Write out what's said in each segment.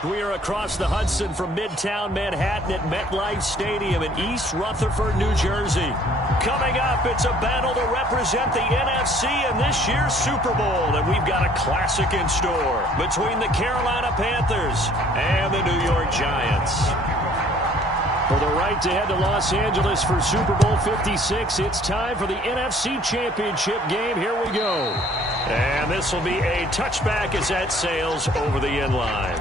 We are across the Hudson from Midtown Manhattan at MetLife Stadium in East Rutherford, New Jersey. Coming up, it's a battle to represent the NFC in this year's Super Bowl, and we've got a classic in store between the Carolina Panthers and the New York Giants. For the right to head to Los Angeles for Super Bowl 56, it's time for the NFC Championship game. Here we go. And this will be a touchback as that sails over the end line.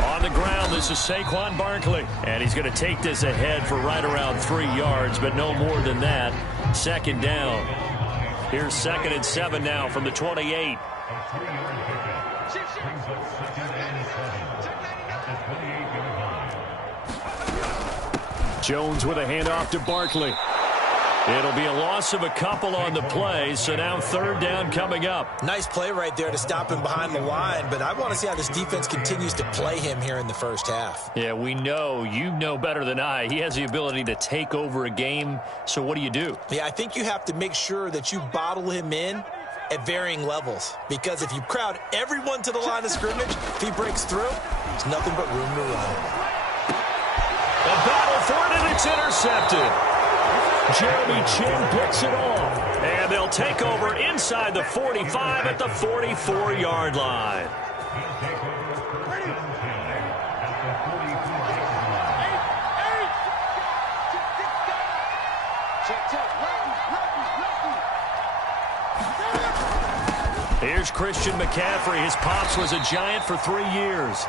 On the ground, this is Saquon Barkley. And he's going to take this ahead for right around 3 yards, but no more than that. Second down. Here's 2nd and 7 now from the 28. Jones with a handoff to Barkley. It'll be a loss of a couple on the play, so now 3rd down coming up. Nice play right there to stop him behind the line, but I want to see how this defense continues to play him here in the first half. Yeah, we know. You know better than I. He has the ability to take over a game, so what do you do? Yeah, I think you have to make sure that you bottle him in at varying levels, because if you crowd everyone to the line of scrimmage, if he breaks through, there's nothing but room to run. A battle for it, and it's intercepted. Jeremy Chin picks it off. And they'll take over inside the 45 at the 44-yard line. Here's Christian McCaffrey. His pops was a Giant for 3 years.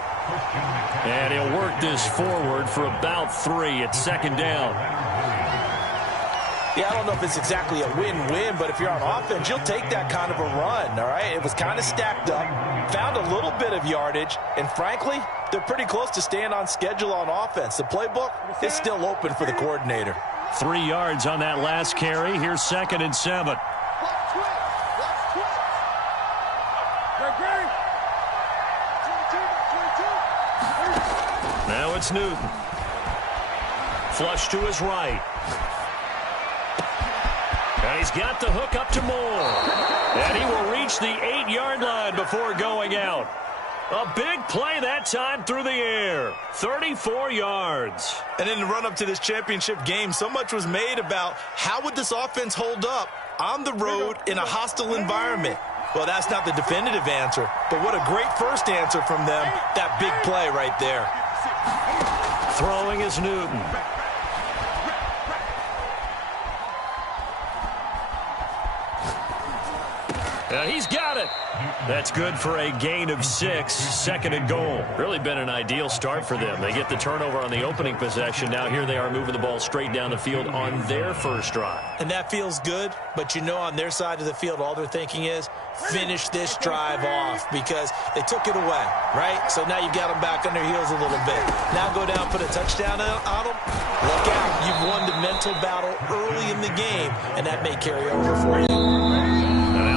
And he'll work this forward for about 3 at 2nd down. Yeah, I don't know if it's exactly a win-win, but if you're on offense, you'll take that kind of a run, all right? It was kind of stacked up, found a little bit of yardage, and frankly, they're pretty close to staying on schedule on offense. The playbook is still open for the coordinator. 3 yards on that last carry. Here's 2nd and 7. Now it's Newton. Flush to his right. And he's got the hook up to Moore. And he will reach the 8-yard line before going out. A big play that time through the air. 34 yards. And in the run-up to this championship game, so much was made about how would this offense hold up on the road in a hostile environment. Well, that's not the definitive answer, but what a great first answer from them. That big play right there. Throwing is Newton. He's got it. That's good for a gain of 6, 2nd and goal. Really been an ideal start for them. They get the turnover on the opening possession. Now here they are moving the ball straight down the field on their first drive. And that feels good, but you know on their side of the field, all they're thinking is finish this drive off because they took it away, right? So now you got them back on their heels a little bit. Now go down, put a touchdown on them. Look out. You've won the mental battle early in the game, and that may carry over for you.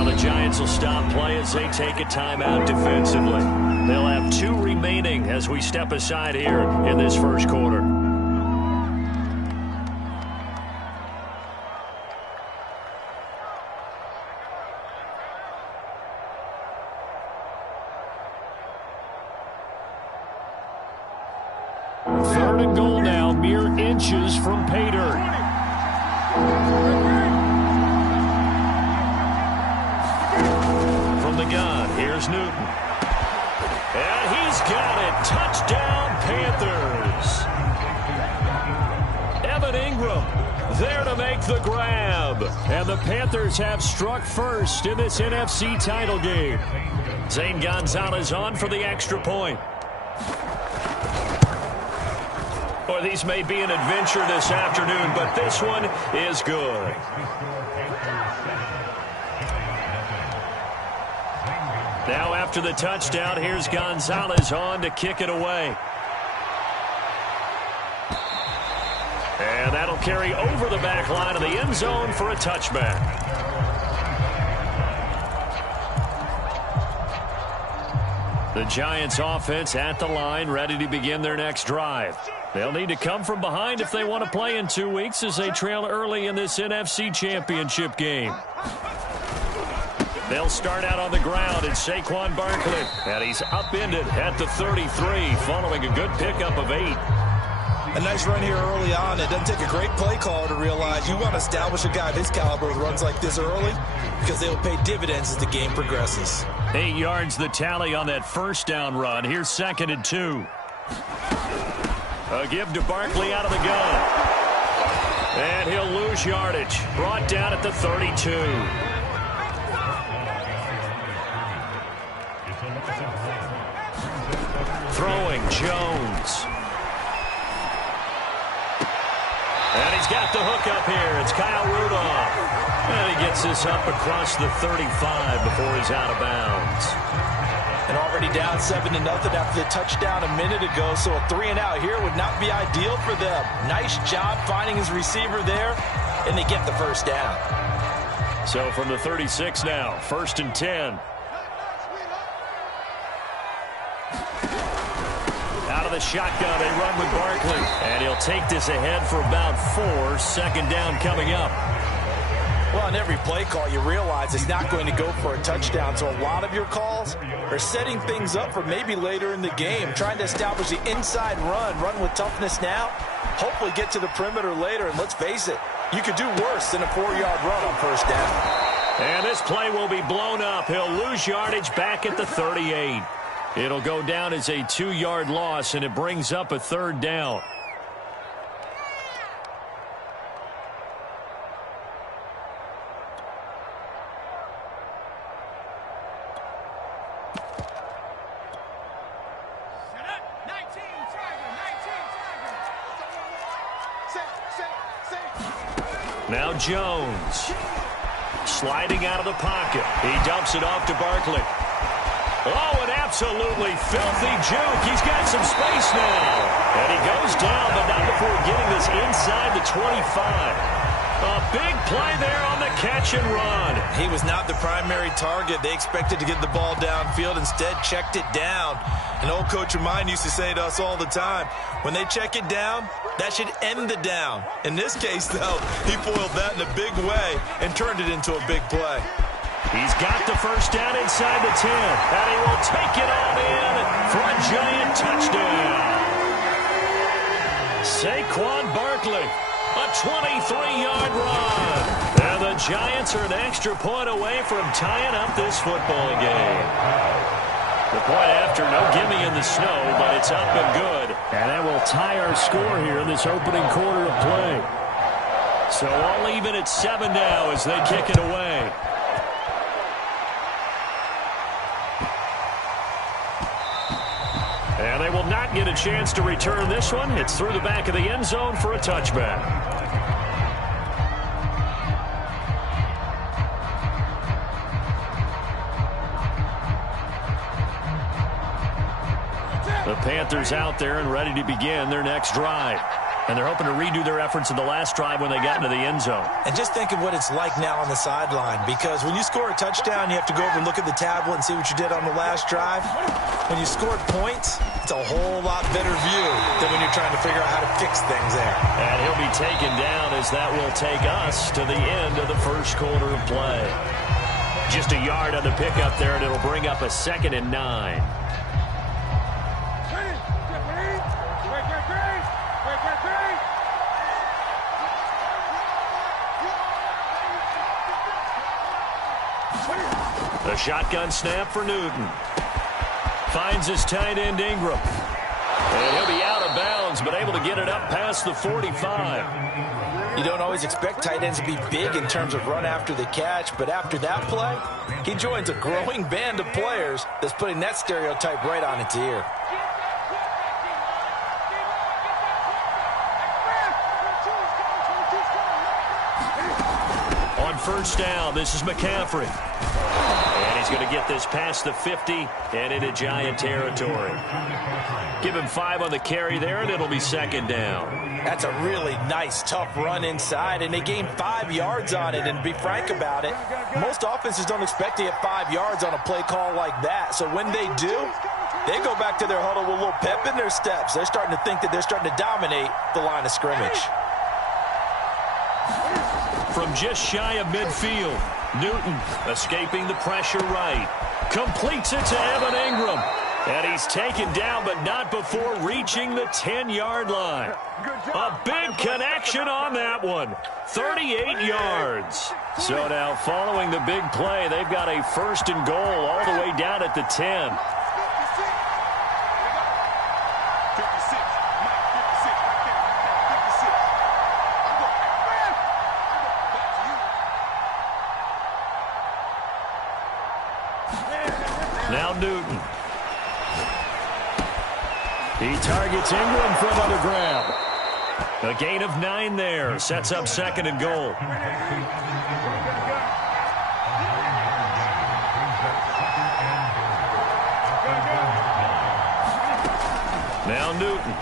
The Giants will stop play as they take a timeout defensively. They'll have 2 remaining as we step aside here in this first quarter. Third and goal now, mere inches from pay dirt. The gun. Here's Newton. And he's got it. Touchdown, Panthers. Evan Ingram there to make the grab. And the Panthers have struck first in this NFC title game. Zane Gonzalez on for the extra point. Boy, these may be an adventure this afternoon, but this one is good. Now after the touchdown, here's Gonzalez on to kick it away. And that'll carry over the back line of the end zone for a touchback. The Giants offense at the line, ready to begin their next drive. They'll need to come from behind if they want to play in 2 weeks as they trail early in this NFC Championship game. They'll start out on the ground. It's Saquon Barkley, and he's upended at the 33 following a good pickup of 8. A nice run here early on. It doesn't take a great play caller to realize you want to establish a guy of his caliber with runs like this early because they will pay dividends as the game progresses. 8 yards the tally on that first down run. Here's 2nd and 2. A give to Barkley out of the gun. And he'll lose yardage. Brought down at the 32. Throwing Jones. And he's got the hook up here. It's Kyle Rudolph. And he gets this up across the 35 before he's out of bounds. And already down 7-0 after the touchdown a minute ago. So a 3-and-out here would not be ideal for them. Nice job finding his receiver there. And they get the first down. So from the 36 now, 1st and 10. Out of the shotgun, they run with Barkley. And he'll take this ahead for about 4. 2nd down coming up. Well, on every play call, you realize it's not going to go for a touchdown. So a lot of your calls are setting things up for maybe later in the game, trying to establish the inside run with toughness now, hopefully get to the perimeter later. And let's face it, you could do worse than a 4-yard run on 1st down. And this play will be blown up. He'll lose yardage back at the 38. It'll go down as a 2-yard loss, and it brings up a 3rd down. Now Jones. Sliding out of the pocket. He dumps it off to Barkley. Oh, an absolutely filthy juke. He's got some space now. And he goes down, but not before getting this inside the 25. A big play there on the catch and run. He was not the primary target. They expected to get the ball downfield. Instead, checked it down. An old coach of mine used to say to us all the time, when they check it down, that should end the down. In this case, though, he foiled that in a big way and turned it into a big play. He's got the first down inside the 10, and he will take it all in for a giant touchdown. Saquon Barkley, a 23-yard run. And the Giants are an extra point away from tying up this football game. The point after, no gimme in the snow, but it's up and good. And that will tie our score here in this opening quarter of play. So all even at 7 now as they kick it away. And they will not get a chance to return this one. It's through the back of the end zone for a touchback. The Panthers out there and ready to begin their next drive. And they're hoping to redo their efforts in the last drive when they got into the end zone. And just think of what it's like now on the sideline, because when you score a touchdown, you have to go over and look at the tablet and see what you did on the last drive. When you scored points, it's a whole lot better view than when you're trying to figure out how to fix things there. And he'll be taken down as that will take us to the end of the first quarter of play. Just a yard on the pickup there, and it'll bring up a 2nd and 9. The shotgun snap for Newton. Finds his tight end Ingram. And he'll be out of bounds, but able to get it up past the 45. You don't always expect tight ends to be big in terms of run after the catch, but after that play, he joins a growing band of players that's putting that stereotype right on its ear. On first down, this is McCaffrey. And he's going to get this past the 50 and into Giant territory. Give him 5 on the carry there, and it'll be second down. That's a really nice, tough run inside, and they gained 5 yards on it. And to be frank about it, most offenses don't expect to get 5 yards on a play call like that. So when they do, they go back to their huddle with a little pep in their steps. They're starting to think that they're starting to dominate the line of scrimmage. From just shy of midfield, Newton escaping the pressure right. Completes it to Evan Ingram. And he's taken down, but not before reaching the 10-yard line. A big connection on that one. 38 yards. So now following the big play, they've got a 1st and goal all the way down at the 10. Now Newton. He targets Ingram for another grab. A gain of 9 there. Sets up 2nd and goal. Now Newton.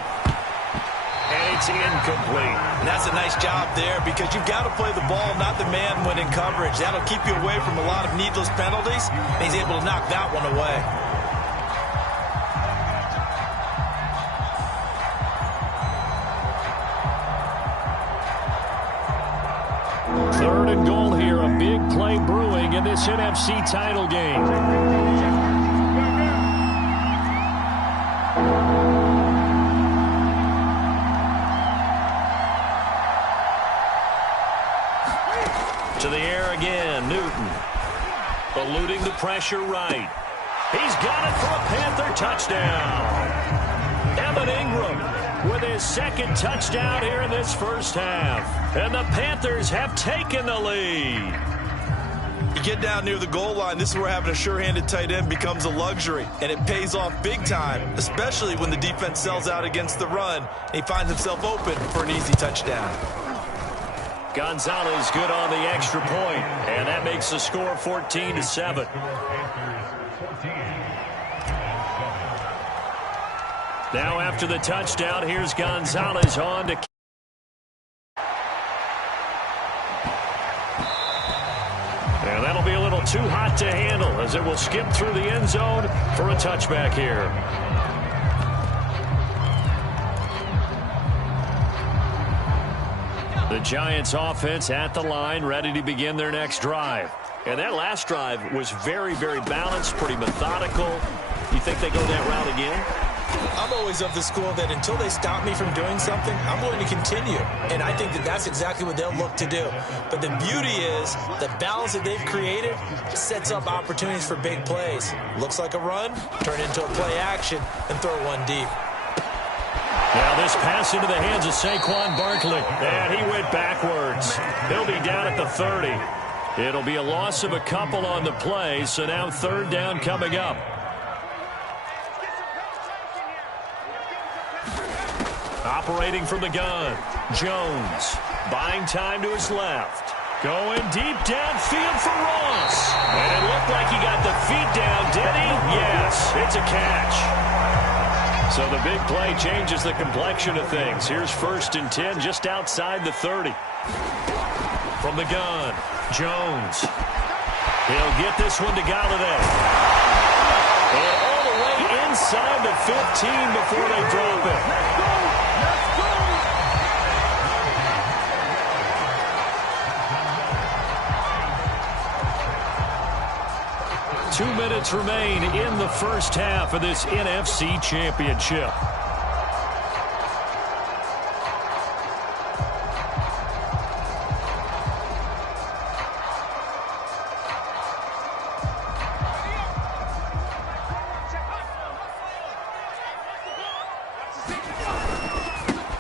And it's incomplete. And that's a nice job there because you've got to play the ball, not the man when in coverage. That'll keep you away from a lot of needless penalties. And he's able to knock that one away. 3rd and goal here. A big play brewing in this NFC title game. To the air again, Newton. Eluding the pressure right. He's got it for a Panther touchdown. Evan Ingram with his 2nd touchdown here in this first half. And the Panthers have taken the lead. You get down near the goal line, this is where having a sure-handed tight end becomes a luxury. And it pays off big time, especially when the defense sells out against the run. And he finds himself open for an easy touchdown. Gonzalez good on the extra point, and that makes the score 14-7. Now after the touchdown, here's Gonzalez on to... And that'll be a little too hot to handle as it will skip through the end zone for a touchback here. The Giants offense at the line, ready to begin their next drive. And that last drive was very, very balanced, pretty methodical. You think they go that route again? I'm always of the school that until they stop me from doing something, I'm going to continue. And I think that that's exactly what they'll look to do. But the beauty is the balance that they've created sets up opportunities for big plays. Looks like a run, turn into a play action, and throw one deep. Now this pass into the hands of Saquon Barkley. And he went backwards. He'll be down at the 30. It'll be a loss of a couple on the play, so now 3rd down coming up. Operating from the gun, Jones. Buying time to his left. Going deep downfield for Ross. And it looked like he got the feet down, did he? Yes, it's a catch. So the big play changes the complexion of things. Here's 1st and 10 just outside the 30. From the gun, Jones. He'll get this one to Galladay. And all the way inside the 15 before they drop it. 2 minutes remain in the first half of this NFC Championship.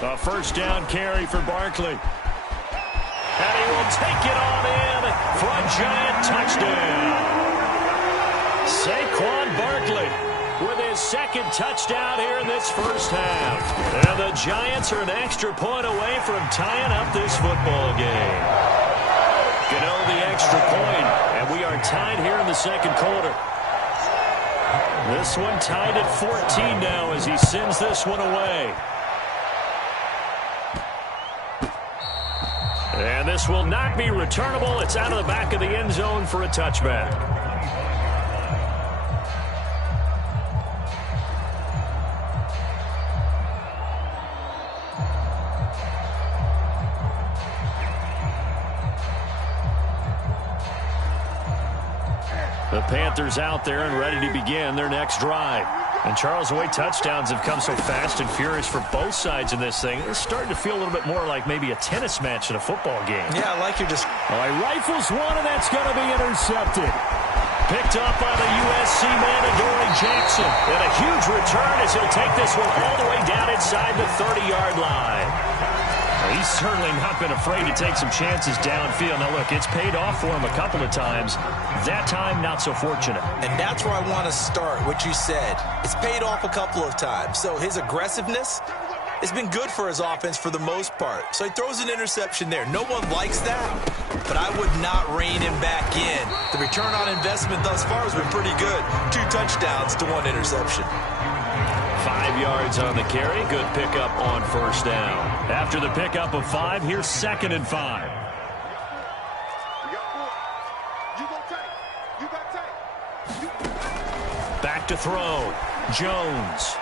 A 1st down carry for Barkley. And he will take it on in for a Giant touchdown. Saquon Barkley with his 2nd touchdown here in this first half. And the Giants are an extra point away from tying up this football game. The extra point, and we are are tied here in the second quarter. This one tied at 14 now as he sends this one away. And this will not be returnable. It's out of the back of the end zone for a touchback. The Panthers out there and ready to begin their next drive. And Charles, the way touchdowns have come so fast and furious for both sides in this thing, it's starting to feel a little bit more like maybe a tennis match in a football game. Yeah, like you're just... Well, he rifles one, and that's going to be intercepted. Picked up by the USC man, Adoree Jackson. And a huge return as he'll take this one all the way down inside the 30-yard line. He's certainly not been afraid to take some chances downfield. Now, look, it's paid off for him a couple of times. That time, not so fortunate. And that's where I want to start, what you said. It's paid off a couple of times. So his aggressiveness has been good for his offense for the most part. So he throws an interception there. No one likes that, but I would not rein him back in. The return on investment thus far has been pretty good. 2 touchdowns to 1 interception. 5 yards on the carry. Good pickup on first down. After the pickup of 5, here's 2nd and 5. Back to throw. Jones.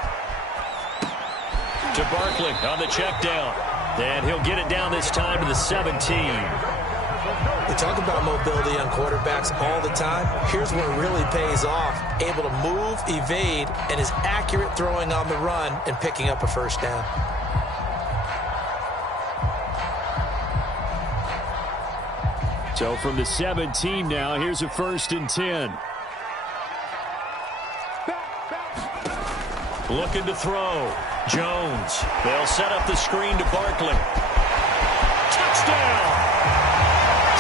To Barkley on the check down. And he'll get it down this time to the 17. We talk about mobility on quarterbacks all the time. Here's where it really pays off. Able to move, evade, and is accurate throwing on the run and picking up a first down. So from the 17 now, here's a 1st and 10. Looking to throw. Jones. They'll set up the screen to Barkley. Touchdown!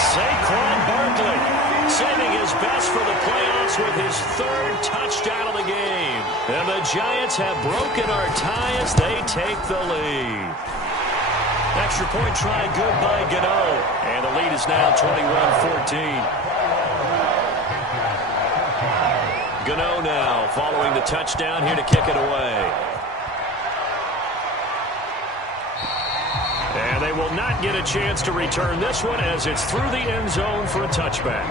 Saquon Barkley saving his best for the playoffs with his 3rd touchdown of the game. And the Giants have broken our tie as they take the lead. Extra point try good by Gano. And the lead is now 21-14. Gano now following the touchdown here to kick it away. And they will not get a chance to return this one as it's through the end zone for a touchback.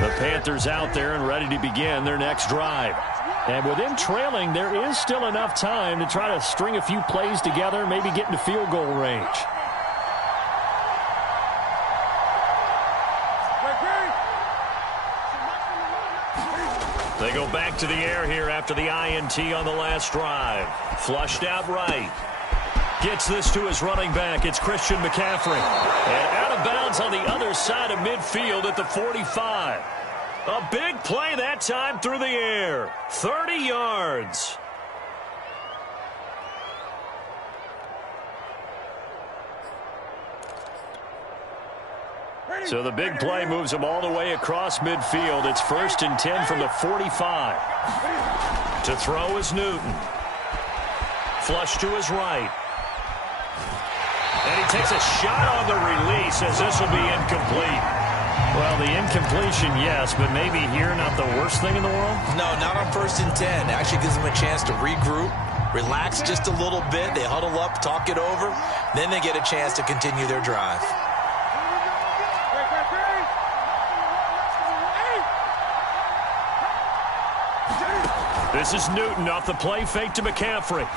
The Panthers out there and ready to begin their next drive. And with them trailing, there is still enough time to try to string a few plays together, maybe get into field goal range. They go back to the air here after the INT on the last drive. Flushed out right. Gets this to his running back. It's Christian McCaffrey. And out of bounds on the other side of midfield at the 45. A big play that time through the air. 30 yards. So the big play moves him all the way across midfield. It's 1st and 10 from the 45. To throw is Newton. Flush to his right. And he takes a shot on the release as this will be incomplete. Well, the incompletion, yes, but maybe here not the worst thing in the world? No, not on 1st and 10. It actually gives them a chance to regroup, relax just a little bit. They huddle up, talk it over. Then they get a chance to continue their drive. This is Newton off the play fake to McCaffrey.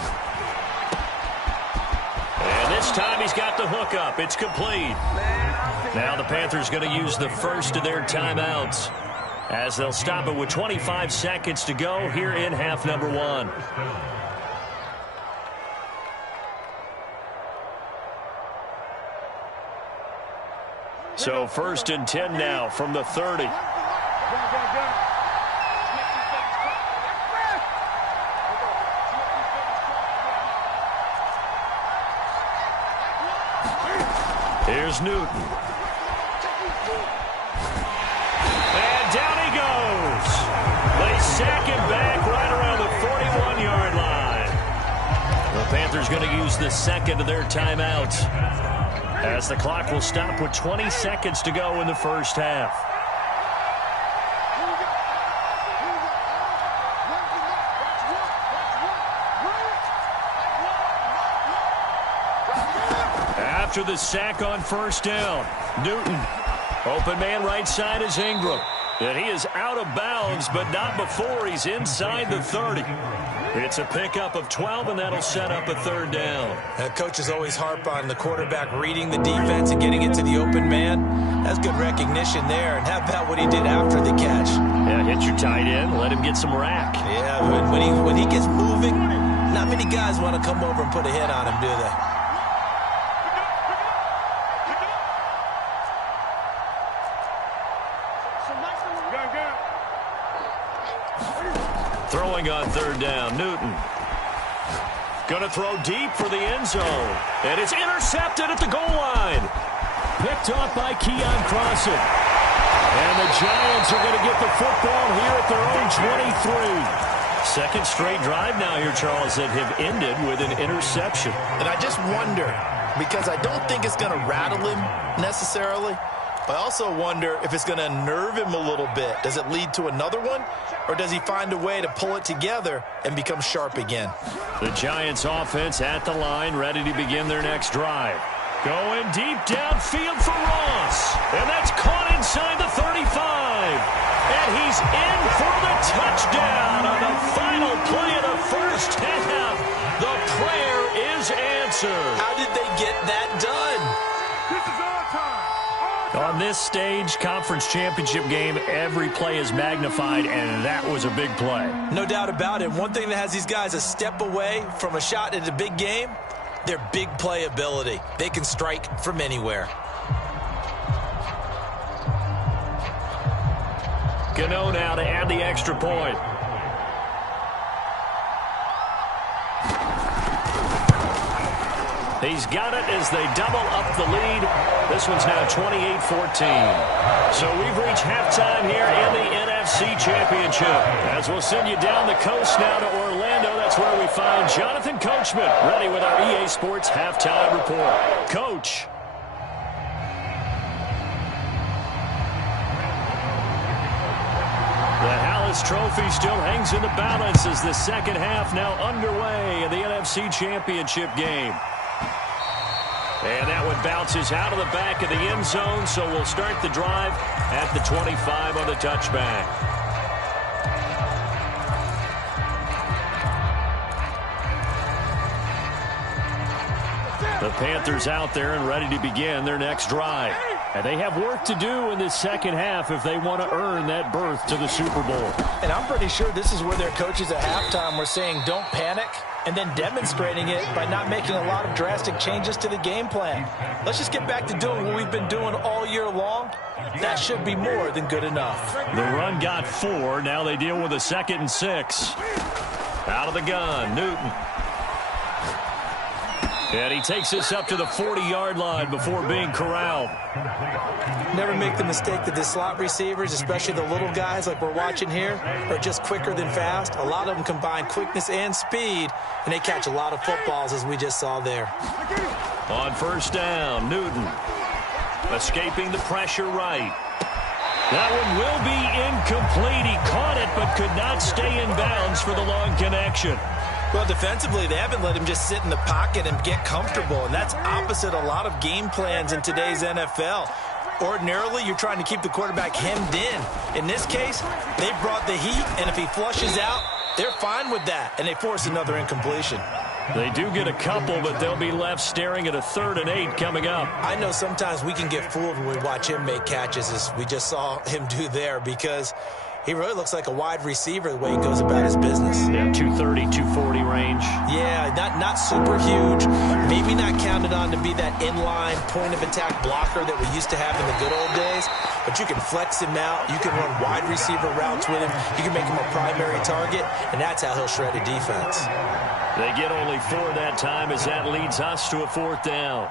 And this time he's got the hook up. It's complete. Now the Panthers going to use the first of their timeouts as they'll stop it with 25 seconds to go here in half number 1. So 1st and 10 now from the 30. Here's Newton. And Panthers going to use the second of their timeouts, as the clock will stop with 20 seconds to go in the first half. After the sack on first down, Newton. Open man right side is Ingram. And he is out of bounds, but not before he's inside the 30. It's a pickup of 12, and that'll set up a third down. Coaches always harp on the quarterback reading the defense and getting it to the open man. That's good recognition there. And how about what he did after the catch? Yeah, hit your tight end, let him get some rack. Yeah, when he gets moving, not many guys want to come over and put a hit on him, do they? Throwing on third down, Newton. Going to throw deep for the end zone. And it's intercepted at the goal line. Picked off by Keon Crossen. And the Giants are going to get the football here at their own 23. Second straight drive now here, Charles, that have ended with an interception. And I just wonder, because I don't think it's going to rattle him necessarily, but I also wonder if it's going to unnerve him a little bit. Does it lead to another one? Or does he find a way to pull it together and become sharp again? The Giants offense at the line, ready to begin their next drive. Going deep downfield for Ross. And that's caught inside the 35. And he's in for the touchdown on the final play of the first half. The prayer is answered. How did they get that done? This is our time. On this stage, conference championship game, every play is magnified, and that was a big play. No doubt about it. One thing that has these guys a step away from a shot at a big game, their big play ability. They can strike from anywhere. Gano now to add the extra point. He's got it as they double up the lead. This one's now 28-14. So we've reached halftime here in the NFC Championship. As we'll send you down the coast now to Orlando, that's where we find Jonathan Coachman, ready with our EA Sports Halftime Report. Coach. The Hallis Trophy still hangs in the balance as the second half now underway in the NFC Championship game. And that one bounces out of the back of the end zone, so we'll start the drive at the 25 on the touchback. The Panthers out there and ready to begin their next drive. And they have work to do in this second half if they want to earn that berth to the Super Bowl. And I'm pretty sure this is where their coaches at halftime were saying don't panic, and then demonstrating it by not making a lot of drastic changes to the game plan. Let's just get back to doing what we've been doing all year long. That should be more than good enough. The run got 4. Now they deal with a 2nd and 6. Out of the gun, Newton. And he takes this up to the 40-yard line before being corralled. Never make the mistake that the slot receivers, especially the little guys like we're watching here, are just quicker than fast. A lot of them combine quickness and speed, and they catch a lot of footballs, as we just saw there. On first down, Newton. Escaping the pressure right. That one will be incomplete. He caught it but could not stay in bounds for the long connection. Well, defensively, they haven't let him just sit in the pocket and get comfortable, and that's opposite a lot of game plans in today's NFL. Ordinarily, you're trying to keep the quarterback hemmed in. In this case, they brought the heat, and if he flushes out, they're fine with that, and they force another incompletion. They do get a couple, but they'll be left staring at a 3rd and 8 coming up. I know sometimes we can get fooled when we watch him make catches, as we just saw him do there, because he really looks like a wide receiver the way he goes about his business. Yeah, 230, 240 range. Yeah, not super huge. Maybe not counted on to be that inline point-of-attack blocker that we used to have in the good old days. But you can flex him out. You can run wide receiver routes with him. You can make him a primary target, and that's how he'll shred a defense. They get only 4 that time as that leads us to a 4th down.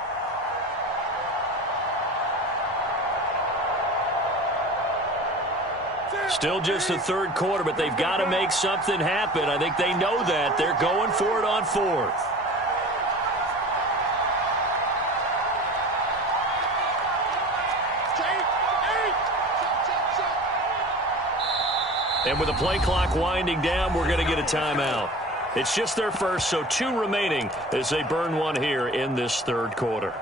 Still just the 3rd quarter, but they've got to make something happen. I think they know that. They're going for it on 4th. And with the play clock winding down, we're going to get a timeout. It's just their first, so 2 remaining as they burn one here in this third quarter.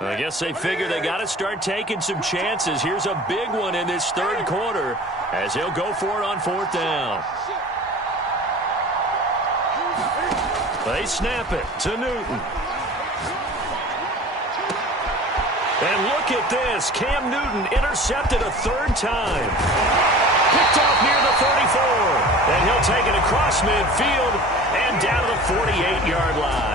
I guess they figure they got to start taking some chances. Here's a big one in this third quarter as he'll go for it on 4th down. They snap it to Newton. And look at this. Cam Newton intercepted a 3rd time. Picked off near the 34. And he'll take it across midfield and down to the 48-yard line.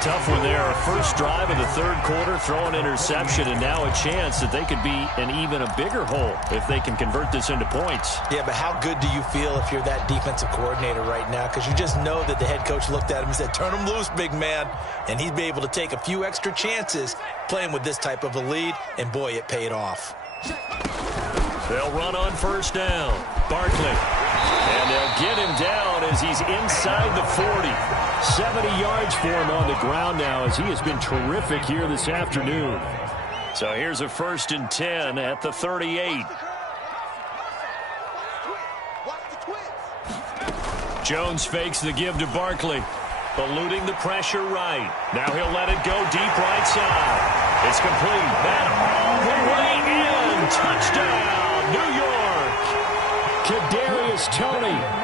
Tough one there. First drive of the third quarter, throw an interception, and now a chance that they could be in even a bigger hole if they can convert this into points. Yeah, but how good do you feel if you're that defensive coordinator right now? Because you just know that the head coach looked at him and said, turn him loose, big man. And he'd be able to take a few extra chances playing with this type of a lead, and boy, it paid off. They'll run on 1st down. Barkley. And they'll get him down as he's inside the 40. 70 yards for him on the ground now as he has been terrific here this afternoon. So here's a 1st and 10 at the 38. Jones fakes the give to Barkley. Eluding the pressure right. Now he'll let it go deep right side. It's complete. That all the way in. Touchdown, New York. Kadarius Toney